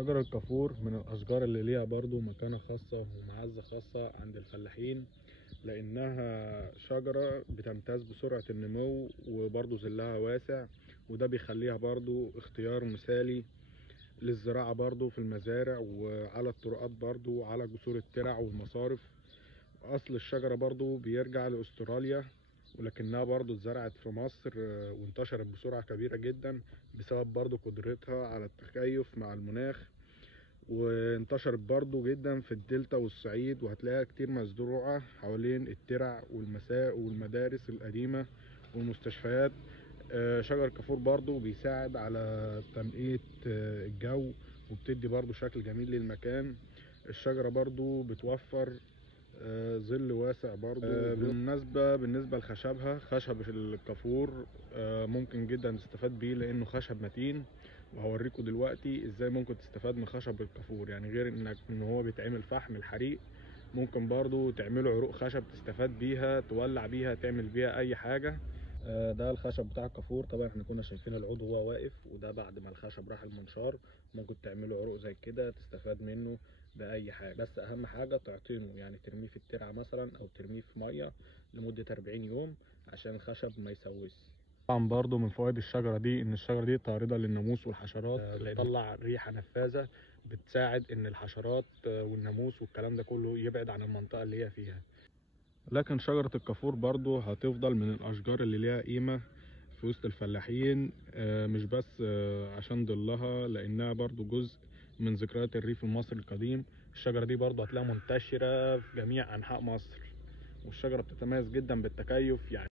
شجر الكافور من الأشجار اللي ليها برضو مكانة خاصة ومعزة خاصة عند الفلاحين، لأنها شجرة بتمتاز بسرعة النمو وبرضو ظلها واسع، وده بيخليها برضو اختيار مثالي للزراعة برضو في المزارع وعلى الطرقات برضو على جسور الترع والمصارف. أصل الشجرة برضو بيرجع لأستراليا، ولكنها برضو اتزرعت في مصر وانتشرت بسرعة كبيرة جدا بسبب برضو قدرتها على التكيف مع المناخ، وانتشرت برضو جدا في الدلتا والصعيد، وهتلاقيها كتير مزروعة حوالين الترع والمساء والمدارس القديمة والمستشفيات. شجر الكافور برضو بيساعد على تنقية الجو، وبتدي برضو شكل جميل للمكان. الشجرة برضو بتوفر ظل واسع برضو. بالنسبة لخشبها، خشب الكافور ممكن جدا تستفاد بيه لانه خشب متين، وهوريكم دلوقتي ازاي ممكن تستفاد من خشب الكافور. يعني غير ان هو بيتعمل فحم الحريق، ممكن برضو تعمله عروق خشب تستفاد بيها، تولع بيها، تعمل بيها اي حاجة. ده الخشب بتاع الكافور. طبعا احنا كنا شايفين العود وهو واقف، وده بعد ما الخشب راح المنشار. ممكن تعمله عروق زي كده تستفاد منه بأي حاجة، بس أهم حاجة تعطينه، يعني ترميه في الترعة مثلا أو ترميه في مية لمدة 40 يوم عشان الخشب ما يسوس. طبعا برضو من فوائد الشجرة دي إن الشجرة دي طاردة للناموس والحشرات، بتطلع ريحة نفاذة بتساعد إن الحشرات والناموس والكلام ده كله يبعد عن المنطقة اللي هي فيها. لكن شجرة الكافور برضو هتفضل من الأشجار اللي ليها قيمة في وسط الفلاحين، مش بس عشان ظلها، لأنها برضو جزء من ذكريات الريف المصري القديم. الشجرة دي برضو هتلاقيها منتشرة في جميع أنحاء مصر، والشجرة بتتميز جدا بالتكيف. يعني